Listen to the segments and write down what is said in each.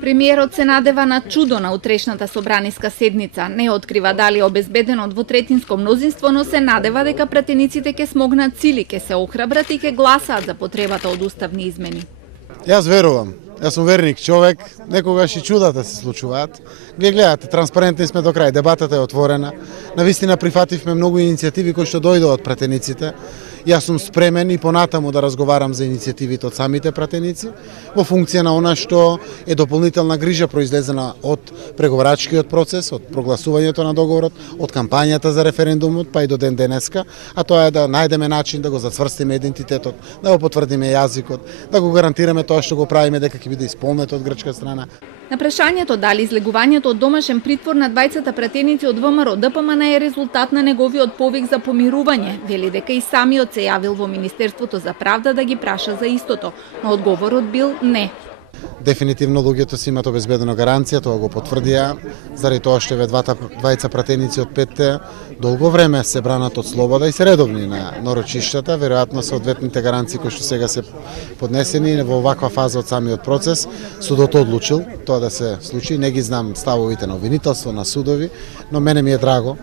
Премиерот се надева на чудо на утрешната собраниска седница. Не открива дали обезбедено двотретинско мнозинство, но се надева дека пратениците ќе смогнат сили, ќе се охрабрат и ќе гласаат за потребата од уставни измени. Јас верувам. Јас сум верник човек, некогаш и чудата се случуваат. Гледате, транспарентни сме до крај, дебатата е отворена. Навистина прифативме многу иницијативи кои што дојдоа од пратениците. Јас сум спремен и понатаму да разговарам за иницијативите од самите пратеници, во функција на она што е дополнителна грижа произлезена од преговарачкиот процес, од прогласувањето на договорот, од кампањата за референдумот, па и до ден денеска, а тоа е да најдеме начин да го зацврстиме идентитетот, да го потврдиме јазикот, да го гарантираме тоа што го правиме дека ќе биде исполнето од грчка страна. На прашањето дали излегувањето од домашен притвор на двајцата пратеници од ВМРО ДПМН е резултат на неговиот повик за помирување, вели дека и самиот се јавил во Министерството за правда да ги праша за истото, но одговорот бил не. Дефинитивно луѓето си имат обезбедено гаранција, тоа го потврдија, заради тоа што двајца пратеници од петте долго време се бранат од слобода и се редовни на нарочиштата, веројатно соодветните гаранции кои што сега се поднесени во оваква фаза од самиот процес, судот одлучил тоа да се случи. Не ги знам ставовите на обвинителство, на судови, но мене ми е драго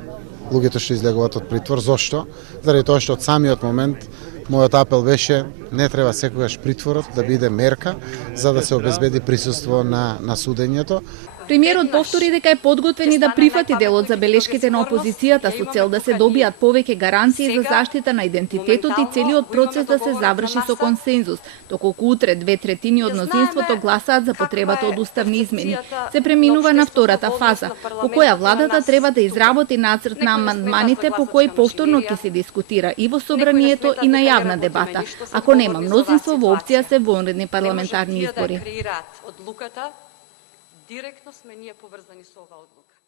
луѓето што излегуваат од притвор. Зошто? Заради тоа што од самиот момент мојот апел беше не треба секогаш притворот да биде мерка за да се обезбеди присуство на судењето. Премиерот повтори дека е подготвен и да прифати дел од забелешките на опозицијата со цел да се добијат повеќе гаранции за заштита на идентитетот и целиот процес да се заврши со консензус, доколку утре 2/3 од мнозинството гласаат за потребата од уставни измени. Се преминува на втората фаза, по која владата треба да изработи нацрт на амандманите по кои повторно ќе се дискутира и во собранието и на јавна дебата. Ако нема мнозинство, во опција се вонредни парламентарни избори. Директно сме ние поврзани со оваа одлука.